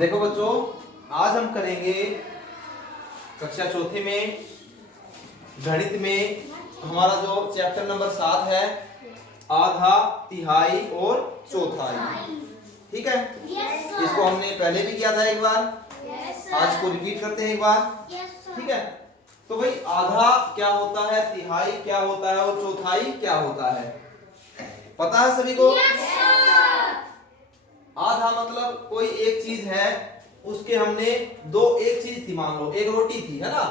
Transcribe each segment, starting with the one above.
देखो बच्चों, आज हम करेंगे कक्षा चौथी में गणित में हमारा जो चैप्टर नंबर 7 है, आधा, तिहाई और चौथाई। ठीक है, इसको हमने पहले भी किया था एक बार, आज इसको रिपीट करते हैं एक बार। ठीक है, तो भाई आधा क्या होता है, तिहाई क्या होता है और चौथाई क्या होता है, पता है सभी को? आधा मतलब कोई एक चीज है, उसके हमने एक चीज थी, मान लो एक रोटी थी, है ना,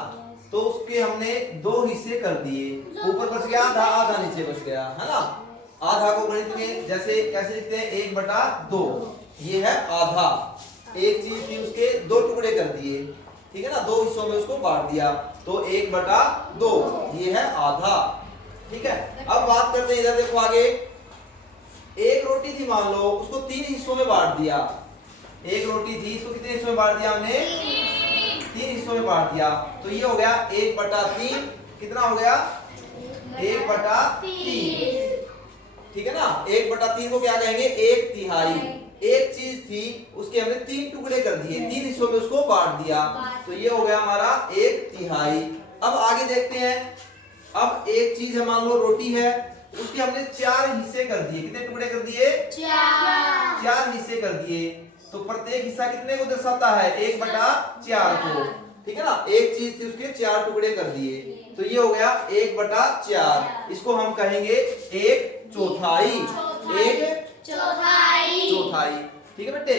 तो उसके हमने दो हिस्से कर दिए, ऊपर बच गया आधा, आधा नीचे बच गया, है ना। आधा को गणित में जैसे कैसे लिखते हैं, 1/2, ये है आधा। एक चीज थी, उसके दो टुकड़े कर दिए, ठीक है ना, दो हिस्सों में उसको बांट दिया, तो 1/2 ये है आधा। ठीक है, अब बात करते हैं, इधर देखो आगे, एक रोटी थी मान लो, उसको 3 हिस्सों में बांट दिया। एक रोटी थी, इसको कितने हिस्सों में बांट दिया हमने? 3 हिस्सों में बांट दिया, तो ये हो गया 1/3। कितना हो गया? 1/3। ठीक है ना, 1/3 को क्या कहेंगे? 1/3। एक चीज थी, उसके हमने 3 टुकड़े कर दिए, 3 हिस्सों में उसको बांट दिया, तो ये हो गया हमारा 1/3। अब आगे देखते हैं, अब एक चीज है, मान लो रोटी है, उसके हमने 4 हिस्से कर दिए। कितने टुकड़े कर दिए? 4 हिस्से कर दिए, तो प्रत्येक हिस्सा कितने को दर्शाता है? 1/4 को। ठीक है ना, एक चीज थी, उसके 4 टुकड़े कर दिए, तो ये हो गया 1/4। इसको हम कहेंगे 1/4। 1/4। ठीक है बेटे।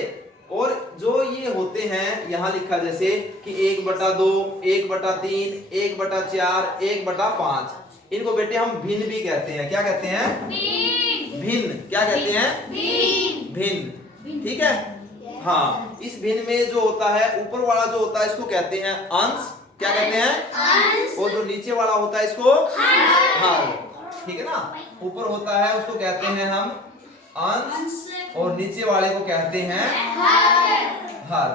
और जो ये होते हैं, यहाँ लिखा जैसे कि 1/2, 1/3, 1/4, 1/5, इनको बेटे हम भिन्न भी कहते हैं। क्या कहते हैं? भिन्न। क्या कहते हैं? भिन्न। ठीक है, हाँ, इस भिन्न में जो होता है, ऊपर वाला जो होता है इसको कहते हैं अंश। क्या कहते हैं? और जो नीचे वाला होता है इसको हर। ठीक है ना, ऊपर होता है उसको कहते हैं हम अंश, और नीचे वाले को कहते हैं हर।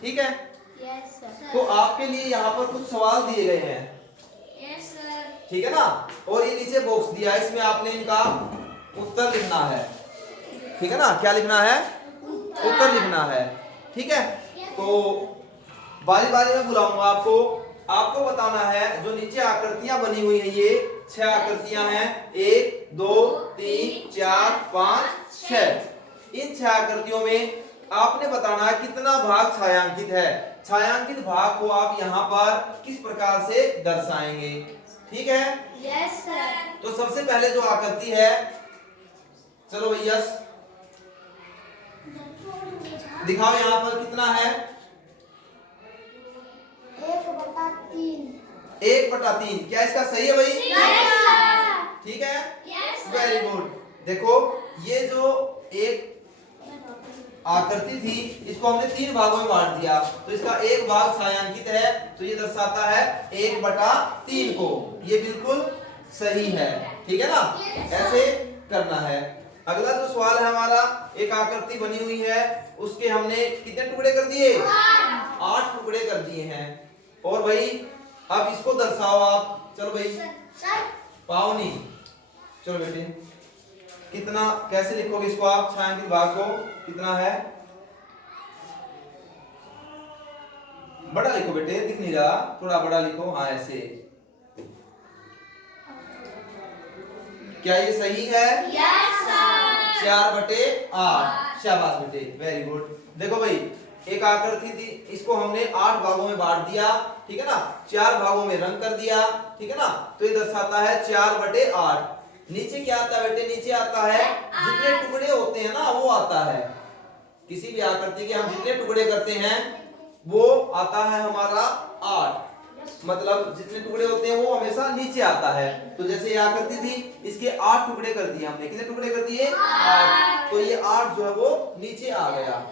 ठीक है, तो आपके लिए यहाँ पर कुछ सवाल दिए गए हैं, ठीक है ना, और ये नीचे बॉक्स दिया है, इसमें आपने इनका उत्तर लिखना है। ठीक है ना, क्या लिखना है? उत्तर लिखना है। ठीक है, तो बारी बारी में बुलाऊंगा आपको, आपको बताना है। जो नीचे आकृतियां बनी हुई है, ये 6 आकृतियां हैं, 1 2 3 4 5 6। इन 6 आकृतियों में आपने बताना है कितना भाग छायांकित है। छायांकित भाग को आप यहाँ पर किस प्रकार से दर्शाएंगे? ठीक है, यस सर। तो सबसे पहले जो आकृति है, चलो भैया दिखाओ यहाँ पर कितना है? 1/3। 1/3। क्या इसका सही है भाई? Yes sir. ठीक है, यस सर। Very good. देखो, ये जो एक आकृति थी, इसको हमने 3 भागों में बांट दिया, तो इसका एक भाग छायांकित है, तो ये दर्शाता है 1/3 को। ये बिल्कुल सही है। ठीक है ना, ऐसे करना है। अगला जो सवाल है हमारा, एक आकृति बनी हुई है, उसके हमने कितने टुकड़े कर दिए? 8 टुकड़े कर दिए हैं। और भाई अब इसको दर्शाओ आप। चलो भाई, पावनी, चलो बेटे, कितना, कैसे लिखोगे इसको आप? छायांकित भाग को कितना है? बड़ा लिखो बेटे, दिख नहीं रहा, थोड़ा बड़ा लिखो। हाँ, ऐसे। क्या ये सही है? Yes sir. 4/8। शाबाश बेटे, वेरी गुड। देखो भाई, एक आकृति थी, इसको हमने 8 भागों में बांट दिया, ठीक है ना, 4 भागों में रंग कर दिया, ठीक है ना, तो ये दर्शाता है 4/8। नीचे क्या आता है बेटे? नीचे आता है जितने टुकड़े होते हैं ना, वो आता है। किसी भी आकृति के हम जितने टुकड़े करते हैं, वो आता है हमारा 8। मतलब जितने टुकड़े होते हैं वो हमेशा नीचे आता है। तो जैसे ये आकृति थी, इसके 8 टुकड़े कर दिए हमने। कितने टुकड़े कर दिए? 8। तो ये 8 जो है वो नीचे आ गया,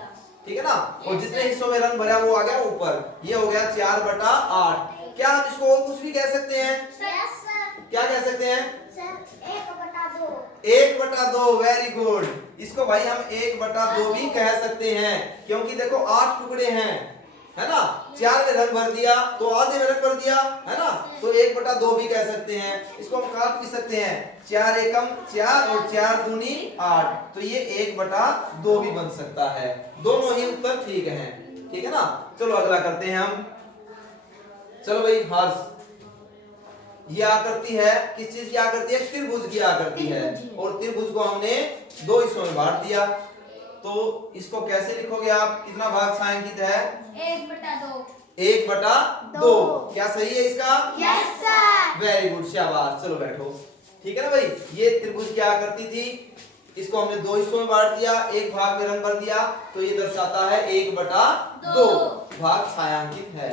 ठीक है ना, और जितने हिस्सों में रंग भरा वो आ गया ऊपर। ये हो गया 4/8। क्या हम इसको और कुछ भी कह सकते हैं? Yes sir. क्या कह सकते हैं? सर 1/2। 1/2, very good. इसको भाई हम 1/2 भी कह सकते हैं, क्योंकि देखो 8 टुकड़े हैं, है ना, 4 में रंग भर दिया तो आधे में रंग भर दिया, है ना, तो 1/2 भी कह सकते हैं। इसको हम काट भी सकते हैं, 4 एकम 4 और 4 दूनी 8, तो ये 1/2 भी बन सकता है। दोनों ही उत्तर ठीक हैं। ठीक है ना। चलो अगला करते हैं हम। चलो भाई हर्ष, ये आकृति है, किस चीज की आकृति है? त्रिभुज की आकृति है। और त्रिभुज को हमने दो हिस्सों में बांट दिया, तो इसको कैसे लिखोगे आप? कितना भाग छायांकित है? 1/2। 1/2। क्या सही है इसका? Yes sir. वेरी गुड, शाबाश। चलो बैठो। ठीक है ना भाई, ये त्रिभुज की आकृति थी, इसको हमने दो हिस्सों में बांट दिया, एक भाग में रंग भर दिया, तो ये दर्शाता है 1/2 भाग छायांकित है।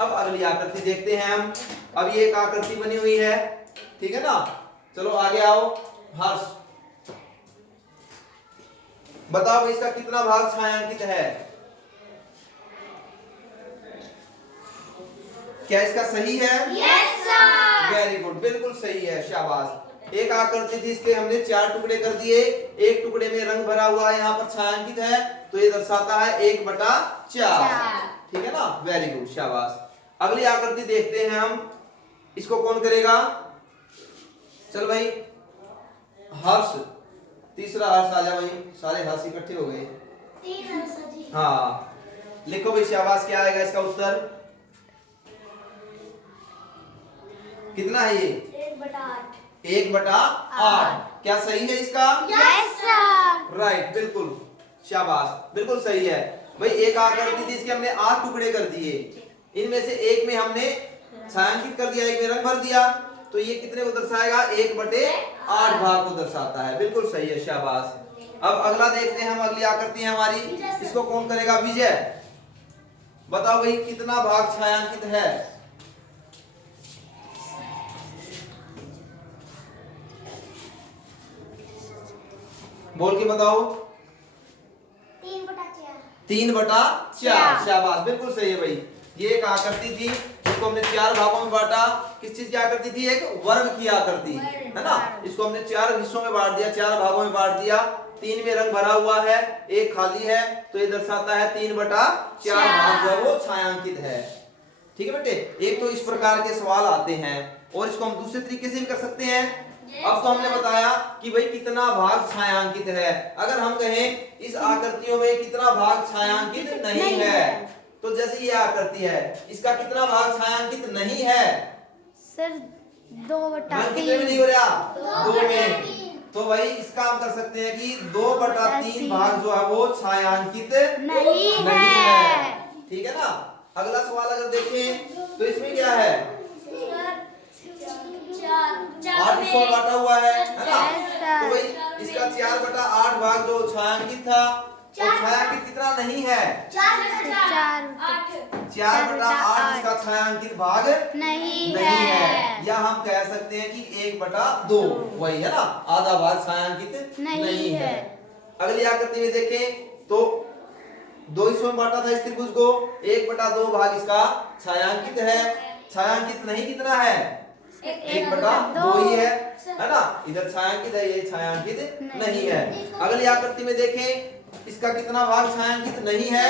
अब अगली आकृति देखते हैं हम। अब ये एक आकृति बनी हुई है, ठीक है ना। चलो आगे आओ हर्ष, बताओ इसका कितना भाग छायांकित है? क्या इसका सही है? Yes sir. वेरी गुड, बिल्कुल सही है, शाबाश। एक आकृति थी, इसके हमने 4 टुकड़े कर दिए, एक टुकड़े में रंग भरा हुआ है, यहाँ पर छायांकित है, तो ये दर्शाता है 1/4। ठीक है ना, वेरी गुड, शाबाश। अगली आकृति देखते हैं हम, इसको कौन करेगा? चल भाई हर्ष, तीसरा हर्ष आ जा भाई, सारे हर्ष इकट्ठे हो गए। 3 है सर जी। हाँ लिखो भाई, शाबाश। क्या आएगा इसका उत्तर? कितना है ये? 1/8। 1/8। क्या सही है इसका? Yes sir. राइट, बिल्कुल, शाबाश, बिल्कुल सही है भाई। एक आकृति थी, इसके हमने 8 टुकड़े कर दिए, इनमें से एक में हमने छायांकित कर दिया, एक में रंग भर दिया, तो ये कितने को दर्शाएगा? 1/8 भाग को दर्शाता है। बिल्कुल सही है, शाबाश। अब अगला देखते हैं हम, अगली आकृति है हमारी, इसको कौन करेगा? विजय, बताओ भाई कितना भाग छायांकित है? बोल के बताओ। 3/4। 3/4, शाबाश, बिल्कुल सही है भाई। ये एक आकृति थी, इसको हमने 4 भागों में बांटा। किस चीज की आकृति थी? एक वर्ग की आकृति, है ना। इसको हमने 4 हिस्सों में बांट दिया, 4 भागों में बांट दिया। 3 में रंग भरा हुआ है, एक खाली है, तो ये दर्शाता है 3/4 भाग जो है वो छायांकित है। ठीक है बेटे, एक तो इस प्रकार के सवाल आते हैं, और इसको हम दूसरे तरीके से भी कर सकते हैं। अब तो हमने बताया कि भाई कितना भाग छायांकित है। अगर हम कहें इस आकृतियों में कितना भाग छायांकित नहीं है, तो जैसे ये आकृति है, इसका कितना भाग छायांकित नहीं है? सर 2/3। रंग कितने में नहीं हो रहा? 2 में। तो भाई इसका हम कर सकते हैं कि 2/3 भाग जो है वो छायांकित नहीं है। ठीक है ना। अगला सवाल अगर देखें तो इसमें क्या है? 8 हिस्सों में बांटा हुआ है ना। तो भाई इसका 4/8 भाग जो छायांकित था, तो छायांकित कितना नहीं है? 4/8। 4/8 इसका छायांकित भाग नहीं है। या हम कह सकते हैं कि 1/2 वही है ना, आधा भाग छायांकित नहीं है। अगली आकृति में देखें तो 2 हिस्सों में बांटा था इस त्रिभुज को, 1/2 भाग इसका छायांकित है। छायांकित नहीं कितना है? 1/2 ही है ना। इधर छायांकित है, ये छायांकित नहीं है। अगली आकृति में देखें, इसका कितना भाग छायांकित नहीं है?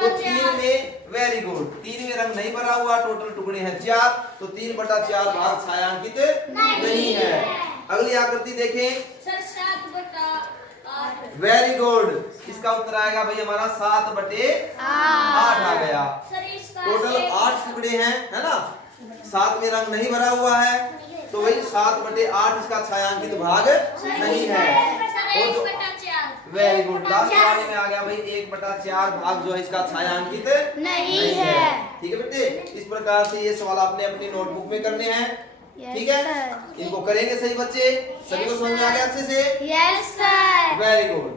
तो 3 में, वेरी गुड, 3 में रंग नहीं भरा हुआ, टोटल टुकड़े हैं 4, तो 3/4 भाग छायांकित नहीं है। अगली आकृति देखें, सर 7/8। वेरी गुड, इसका उत्तर आएगा भाई हमारा 7/8 आ गया। सर इसका टोटल 8 टुकड़े हैं, है ना। 7 में रंग नहीं भरा हुआ है, तो वही 7/8 इसका छायांकित भाग नहीं है। और जो वेरी गुड, लास्ट वाले में आ गया भाई 1/4 भाग जो है इसका छायांकित नहीं है। ठीक है बेटे, इस प्रकार से ये सवाल आपने अपनी नोटबुक में करने हैं। ठीक है, इनको करेंगे सही बच्चे? सभी को समझ में आ गया अच्छे से? Yes sir. Very good.